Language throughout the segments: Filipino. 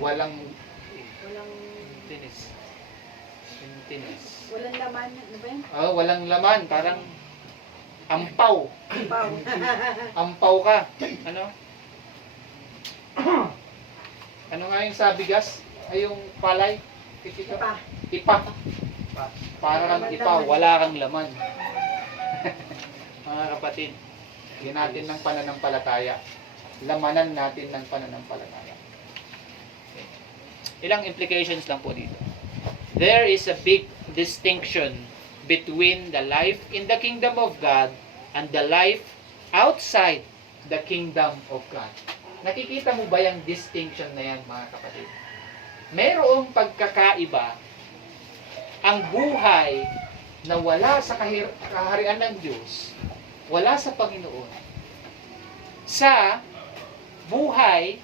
Walang Walang, emptiness. Emptiness. walang laman. Ano ba yun? Oh, walang laman. Parang ampaw. Pau. Ampaw ka. Ano? Ano nga yung sa bigas? Ay, yung palay? Ipa. Ipa. Para kang ipa, wala kang laman. Mga kapatid, bigyan natin ng pananampalataya. Lamanan natin ng pananampalataya. Okay. Ilang implications lang po dito. There is a big distinction between the life in the kingdom of God and the life outside the kingdom of God. Nakikita mo ba yung distinction na yan, mga kapatid? Mayroong pagkakaiba ang buhay na wala sa kaharian ng Diyos, wala sa Panginoon, sa buhay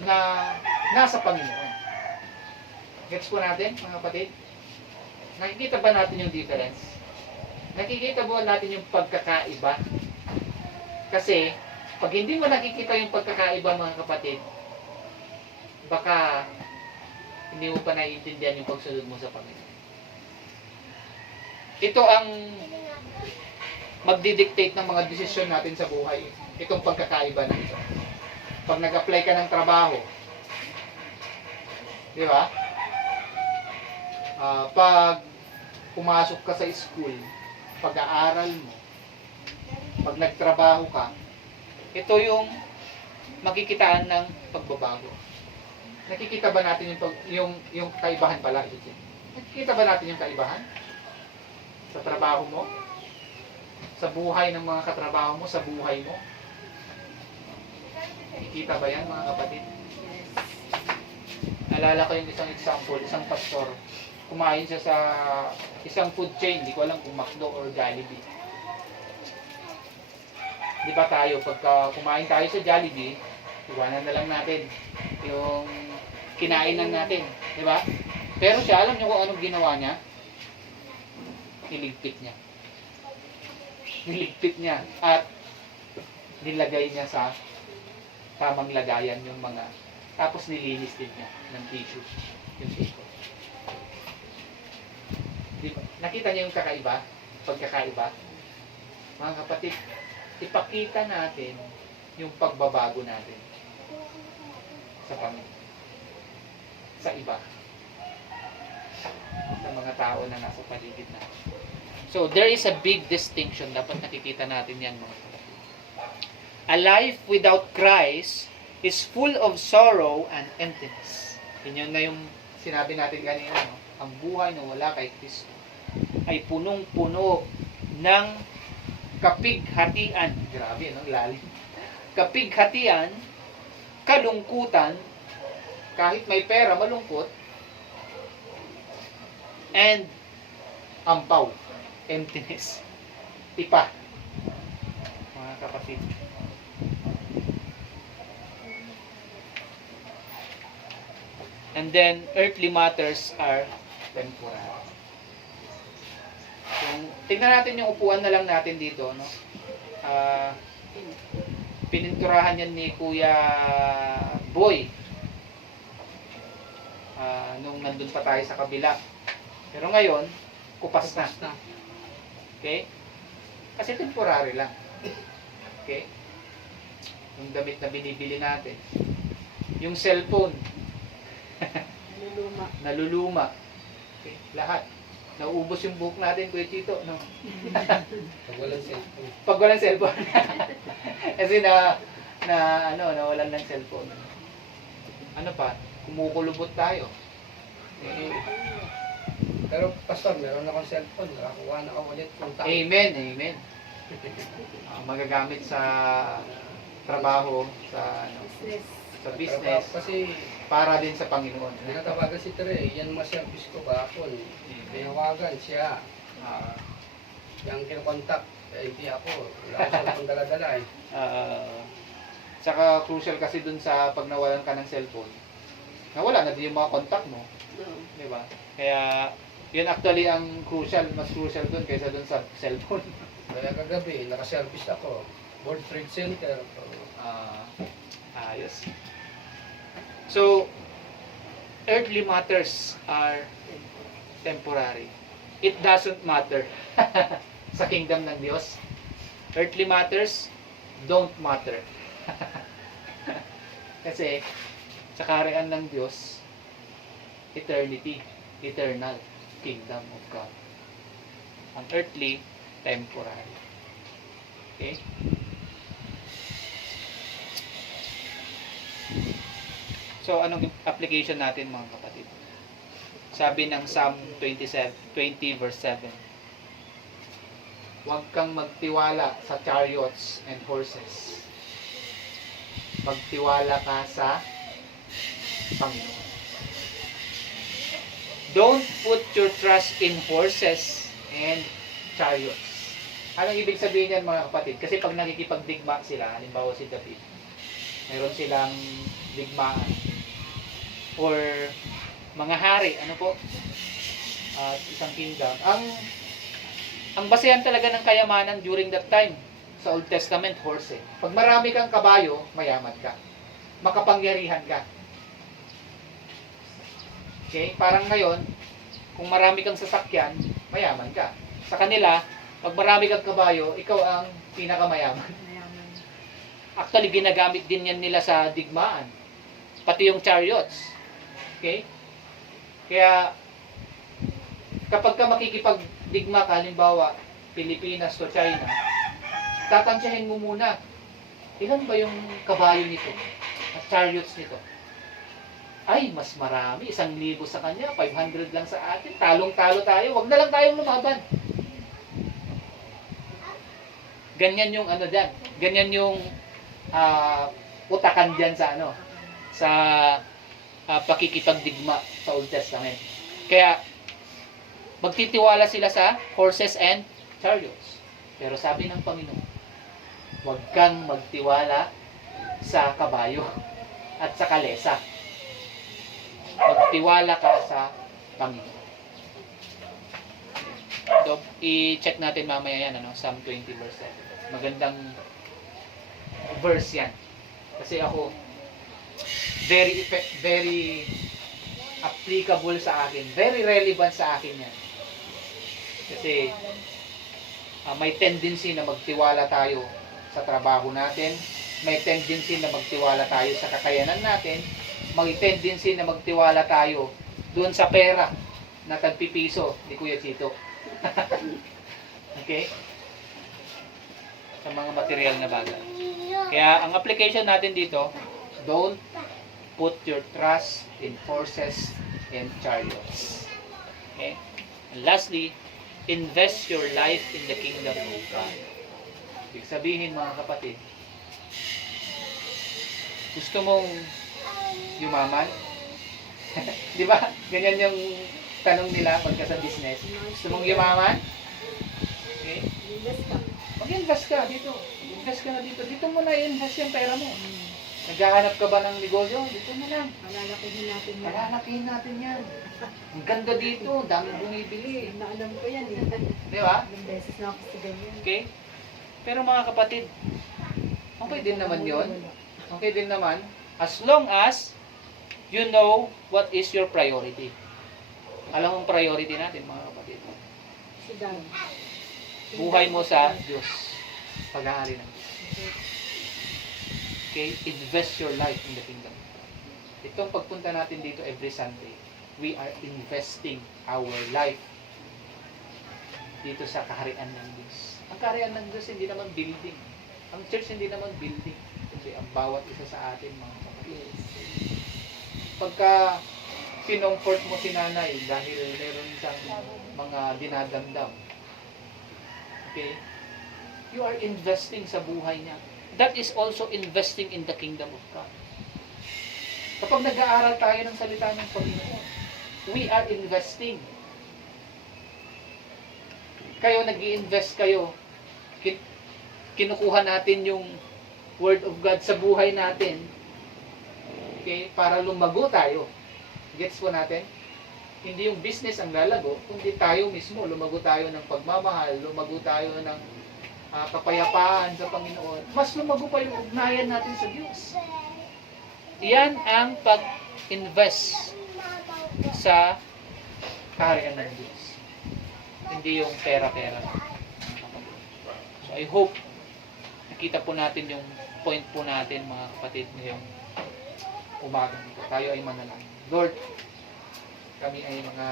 na nasa Panginoon. Gets po natin, mga kapatid? Nakikita ba natin yung difference? Nakikita ba natin yung pagkakaiba? Kasi, pag hindi mo nakikita yung pagkakaiba, mga kapatid, baka hindi mo pa naiintindihan yung pagsunod mo sa Panginoon. Ito ang magdidictate ng mga desisyon natin sa buhay. Itong pagkakaiba na ito. Pag nag-apply ka ng trabaho, di ba? Pag pumasok ka sa school, pag-aaral mo, pag nagtrabaho ka, ito yung makikitaan ng pagbabago. Nakikita ba natin yung kaibahan pala? Nakikita ba natin yung kaibahan? Sa trabaho mo? Sa buhay ng mga katrabaho mo? Sa buhay mo? Nakikita ba yan, mga kapatid? Naalala ko yung isang example, isang pastor. Kumain siya sa isang food chain, hindi ko alam kung McDo or Jollibee. Di ba tayo, pagka kumain tayo sa Jollibee, iwanan na lang natin yung kinainan natin, di ba? Pero siya, alam niyo kung anong ginawa niya? Niligpit niya. Niligpit niya at nilagay niya sa tamang lagayan yung mga, tapos nilinis din niya ng tissue yung tissue. Di ba? Nakita niyo yung kakaiba? Pagkakaiba? Mga kapatid, ipakita natin yung pagbabago natin sa Panginoon, sa iba, sa mga tao na nasa paligid natin. So, there is a big distinction. Dapat nakikita natin yan, mga kapatid. A life without Christ is full of sorrow and emptiness. Yun na yung sinabi natin kanina, no? Ang buhay na wala kay Kristo ay punong-puno ng kapighatian. Grabe, no? Lalim. Kapighatian, kalungkutan, kahit may pera, malungkot, and ampaw, emptiness, ipa, mga kapatid. And then, earthly matters are temporal. Tingnan natin yung upuan na lang natin dito, no? Pininturahan yan ni Kuya Boy nung nandun pa tayo sa kabila. Pero ngayon, kupas na. Okay? Kasi temporary lang. Okay? Yung damit na binibili natin. Yung cellphone. Naluluma. Okay? Lahat. Nauubos yung buhok natin, Kuya Chito, no? Pag walang cellphone. Pag walang cellphone. Kasi nawalan ng cellphone. Ano pa? Kumukulubot tayo. Pero pastor, meron akong cellphone. Nakakuha na ako ulit kung tayo. Amen, amen. Magagamit sa trabaho, sa business, Kasi para din sa Panginoon. natawagan si Tere, yan mga service ko kahapon. Tinawagan siya. Yung kinokontak, hindi ako. Wala ko cellphone dala-dala eh. Saka crucial kasi dun sa pag nawalan ka ng cellphone, nawala na din yung mga contact mo. Di ba? Kaya, yun actually ang crucial, mas crucial dun kaysa dun sa cellphone. Kaya kagabi, naka-service ako. World Trade Center. Ayos. So, earthly matters are temporary. It doesn't matter sa kingdom ng Diyos. Earthly matters don't matter. Kasi sa kaharian ng Diyos, eternity, eternal kingdom of God. Ang earthly, temporary. Okay? So, anong application natin mga kapatid? Sabi ng Psalm 20 verse 7, huwag kang magtiwala sa chariots and horses. Magtiwala ka sa Panginoon. Don't put your trust in horses and chariots. Anong ibig sabihin yan mga kapatid? Kasi pag nakikipagdigma sila, halimbawa si David, mayroon silang digmaan or mga hari, ano po, isang kingdom. Ang basehan talaga ng kayamanan during that time sa Old Testament, horse. Pag marami kang kabayo, mayaman ka. Makapangyarihan ka. Okay? Parang ngayon, kung marami kang sasakyan, mayaman ka. Sa kanila, pag marami kang kabayo, ikaw ang pinakamayaman. Mayaman. Actually, ginagamit din yan nila sa digmaan. Pati yung chariots. Okay? Kaya, kapag ka makikipagdigma ka, halimbawa, Pilipinas to China, tatansyahin mo muna, ilan ba yung kabayo nito? At chariots nito? Ay, mas marami. 1,000 sa kanya, 500 lang sa atin. Talong-talo tayo. Wag na lang tayong lumaban. Ganyan yung ano dyan. Ganyan yung utakan dyan sa ano, sa pakikipagdigma sa Old Testament. Kaya, magtitiwala sila sa horses and chariots. Pero sabi ng Panginoon, huwag kang magtiwala sa kabayo at sa kalesa. Magtiwala ka sa Panginoon. So, i-check natin mamaya yan, ano? Psalm 20 verse 7. Magandang verse yan. Kasi ako, very applicable sa akin. Very relevant sa akin yan. Kasi may tendency na magtiwala tayo sa trabaho natin. May tendency na magtiwala tayo sa kakayanan natin. May tendency na magtiwala tayo doon sa pera na tagpipiso ni Kuya Chito. Okay? Sa mga material na bagay. Kaya ang application natin dito, don't put your trust in horses and chariots. Okay? And lastly, invest your life in the kingdom of God. Ibig sabihin mga kapatid, gusto mong yumaman? Di ba? Ganyan yung tanong nila pagka sa business. Gusto mong yumaman? Okay? Invest ka. Mag-invest ka dito. Invest ka na dito. Dito mo na i-invest yung pera mo. Naghahanap ka ba ng negosyo? Dito mo lang. Malalakihin natin yan. Palalakihin natin yan. Ang ganda dito. Daming bumibili. Alam ko yan eh. Di ba? Ilang beses na ako sa ganyan. Okay? Pero mga kapatid, okay din naman yon. Okay din naman. As long as you know what is your priority. Alam mong priority natin mga kapatid. Si Dan. Buhay mo sa Diyos. Pag-aari ng Diyos. Okay? Invest your life in the kingdom. Itong pagpunta natin dito every Sunday, we are investing our life dito sa kaharian ng Diyos. Ang kaharian ng Diyos hindi naman building. Ang church hindi naman building. Kundi ang bawat isa sa atin mga kapatid. Pagka kinomfort mo si nanay dahil meron siyang mga dinadamdam, okay? You are investing sa buhay niya. That is also investing in the kingdom of God. Kapag nag-aaral tayo ng salita ng Panginoon, we are investing. Kayo, nag-i-invest kayo. Kinukuha natin yung Word of God sa buhay natin. Okay? Para lumago tayo. Gets po natin? Hindi yung business ang lalago, kundi tayo mismo. Lumago tayo ng pagmamahal, lumago tayo ng kapayapaan sa Panginoon, mas lumago pa yung ugnayan natin sa Diyos. Iyan ang pag-invest sa kaharian ng Diyos. Hindi yung pera-pera. So I hope nakita po natin yung point po natin, mga kapatid, ngayong umaga nito. Tayo ay manalangin. Lord, kami ay mga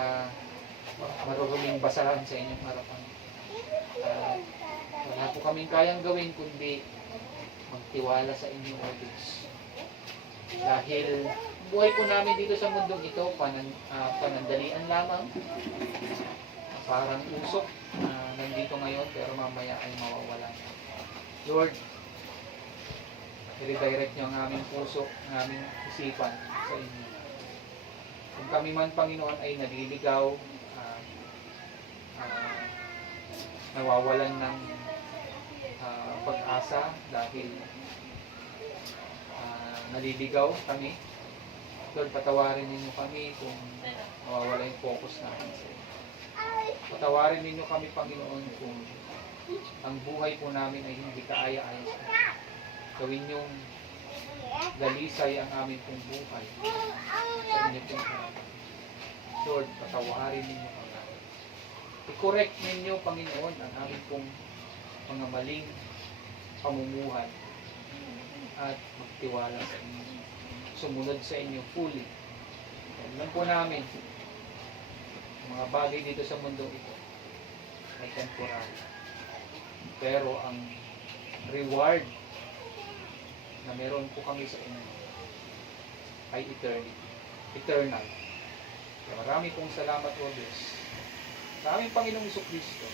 maruruming basahan sa inyong harapan. Wala po kaming kayang gawin kundi magtiwala sa inyo, O Diyos. Dahil buhay po namin dito sa mundong ito, panandalian lamang, parang usok na nandito ngayon pero mamaya ay mawawala. Lord, i-redirect niyo ang aming puso, ang aming isipan sa inyo. Kung kami man, Panginoon, ay naliligaw, nawawalan ng pag-asa dahil naliligaw kami, Lord, patawarin ninyo kami kung nawawala yung focus namin sa inyo. Patawarin ninyo kami, Panginoon, kung ang buhay po namin ay hindi kaaya-aya. Gawin yung dalisay ang aming pong buhay sa inyo pong harapan. Lord, patawarin ninyo kami. I-correct ninyo, Panginoon, ang aming pong mga maling pamumuhay at magtiwala sa inyo. Sumunod sa inyo fully. Alam po namin, mga bagay dito sa mundong ito ay temporary. Pero ang reward na meron po kami sa inyo ay eternal. Kaya marami pong salamat, O Diyos, sa aming Panginoong Jesucristo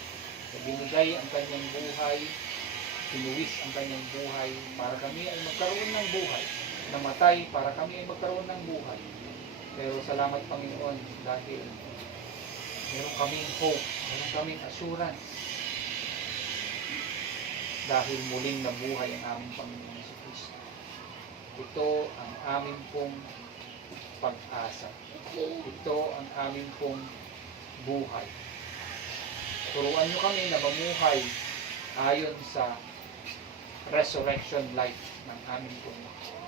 na binigay ang kanyang buhay, pinuwis ang kanyang buhay para kami ay magkaroon ng buhay, namatay para kami ay magkaroon ng buhay. Pero salamat, Panginoon, dahil meron kaming hope, meron kaming assurance, dahil muling nabuhay ang aming Panginoon Jesucristo. Ito ang aming pong pag-asa. Ito ang aming pong buhay. Turuan nyo kami na mamuhay ayon sa resurrection life ng aming pong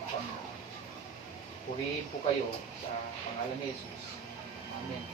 Panginoon. Purihin po kayo sa pangalan ni Jesus. Amen.